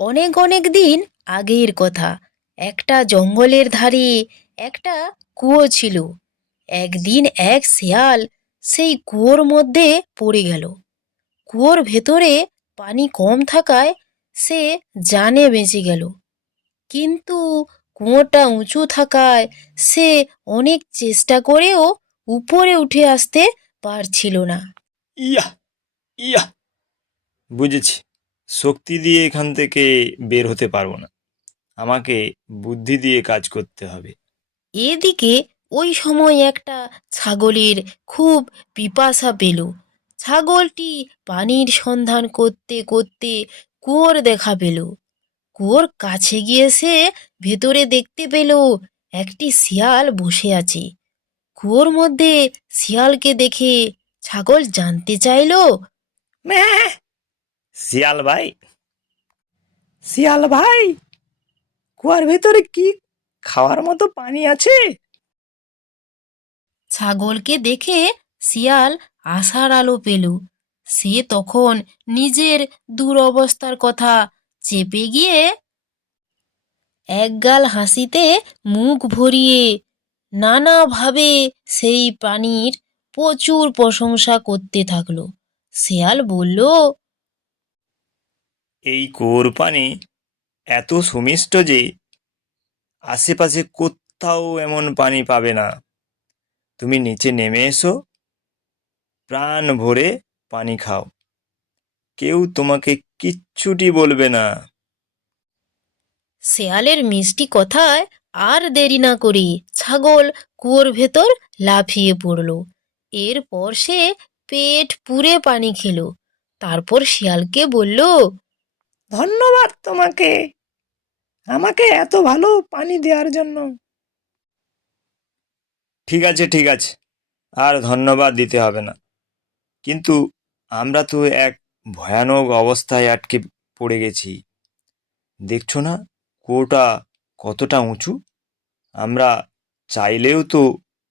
অনেক অনেক দিন আগের কথা। একটা জঙ্গলের ধারে একটা কুয়ো ছিল। একদিন এক শেয়াল সেই কুয়োর মধ্যে পড়ে গেল। কুয়োর ভেতরে পানি কম থাকায় সে জানে বেঁচে গেল, কিন্তু কুয়োটা উঁচু থাকায় সে অনেক চেষ্টা করেও উপরে উঠে আসতে পারছিল না। ইয়া ইয়া বুঝেছি। শক্তি দিয়ে এখান থেকে বের হতে পারবো না, আমাকে বুদ্ধি দিয়ে কাজ করতে হবে। এদিকে ওই সময় একটা ছাগলের খুব পিপাসা পেল। ছাগলটি পানির সন্ধান করতে করতে কুয়োর দেখা পেল। কুয়োর কাছে গিয়ে সে ভেতরে দেখতে পেল একটি শিয়াল বসে আছে। কুয়োর মধ্যে শিয়ালকে দেখে ছাগল জানতে চাইল, ম্যাঁ। শিয়াল ভাই, শিয়াল ভাই, কুয়ার ভেতরে কি খাওয়ার মতো পানি আছে? ছাগলকে দেখে শিয়াল আশার আলো পেল। সে তখন নিজের দুরবস্থার কথা চেপে গিয়ে একগাল হাসিতে মুখ ভরিয়ে নানাভাবে সেই প্রাণীর প্রচুর প্রশংসা করতে থাকলো। শেয়াল বলল, এই কুয়োর পানি এত সুমিষ্ট যে আশেপাশে কোথাও এমন পানি পাবে না। তুমি নিচে নেমে এসো, প্রাণ ভরে পানি খাও, কেউ তোমাকে কিচ্ছুটি বলবে না। শেয়ালের মিষ্টি কথায় আর দেরি না করে ছাগল কুয়োর ভেতর লাফিয়ে পড়ল। এরপর সে পেট পুরে পানি খেলো। তারপর শিয়ালকে বলল, ধন্যবাদ তোমাকে, আমাকে এত ভালো পানি দেওয়ার জন্য। ঠিক আছে ঠিক আছে, আর ধন্যবাদ দিতে হবে না। কিন্তু আমরা তো এক ভয়ানক অবস্থায় আটকে পড়ে গেছি। দেখছো না কুয়োটা কতটা উঁচু? আমরা চাইলেও তো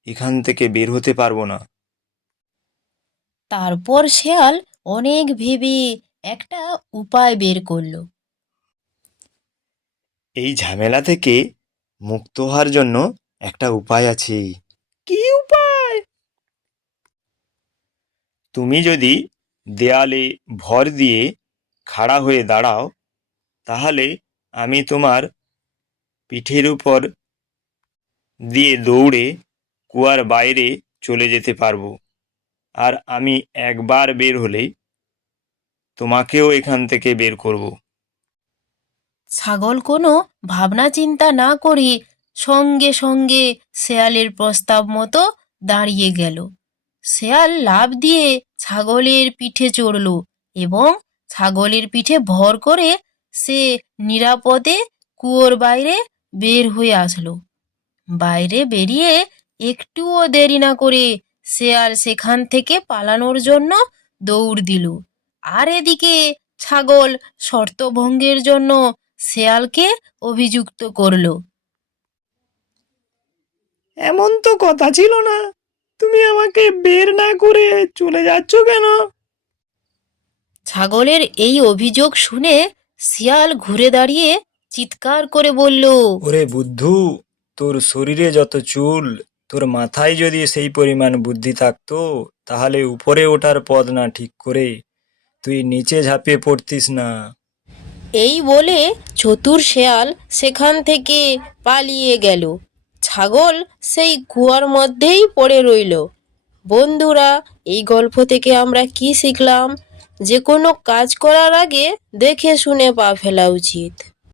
এখান থেকে বের হতে পারবো না। তারপর শেয়াল অনেক ভেবে একটা উপায় বের করলো। এই ঝামেলা থেকে মুক্ত হওয়ার জন্য একটা উপায় আছে। কি উপায়? তুমি যদি দেয়ালে ভর দিয়ে খাড়া হয়ে দাঁড়াও, তাহলে আমি তোমার পিঠের উপর দিয়ে দৌড়ে কুয়ার বাইরে চলে যেতে পারবো। আর আমি একবার বের হলেই তোমাকেও এখান থেকে বের করব। ছাগল কোনো ভাবনা চিন্তা না করে সঙ্গে সঙ্গে শেয়ালের প্রস্তাব মতো দাঁড়িয়ে গেল। শেয়াল লাফ দিয়ে ছাগলের পিঠে চড়ল এবং ছাগলের পিঠে ভর করে সে নিরাপদে কুয়োর বাইরে বের হয়ে আসলো। বাইরে বেরিয়ে একটুও দেরি না করে শেয়াল সেখান থেকে পালানোর জন্য দৌড় দিল। আর এদিকে ছাগল শর্তভঙ্গের জন্য শেয়ালকে অভিযুক্ত করল। এমন তো কথা ছিল না, তুমি আমাকে বের না করে চলে যাচ্ছ কেন? ছাগলের এই অভিযোগ শুনে শিয়াল ঘুরে দাঁড়িয়ে চিৎকার করে বলল, ওরে বুদ্ধু, তোর শরীরে যত চুল, তোর মাথায় যদি সেই পরিমাণ বুদ্ধি থাকতো, তাহলে উপরে ওঠার পথ না ঠিক করে তুই নিচে ঝাঁপিয়ে পড়তিস না। এই বলে চতুর শেয়াল সেখান থেকে পালিয়ে গেল। ছাগল সেই কুয়ার মধ্যেই পড়ে রইল। বন্ধুরা, এই গল্প থেকে আমরা কি শিখলাম? যে কোনো কাজ করার আগে দেখে শুনে পা ফেলা উচিত।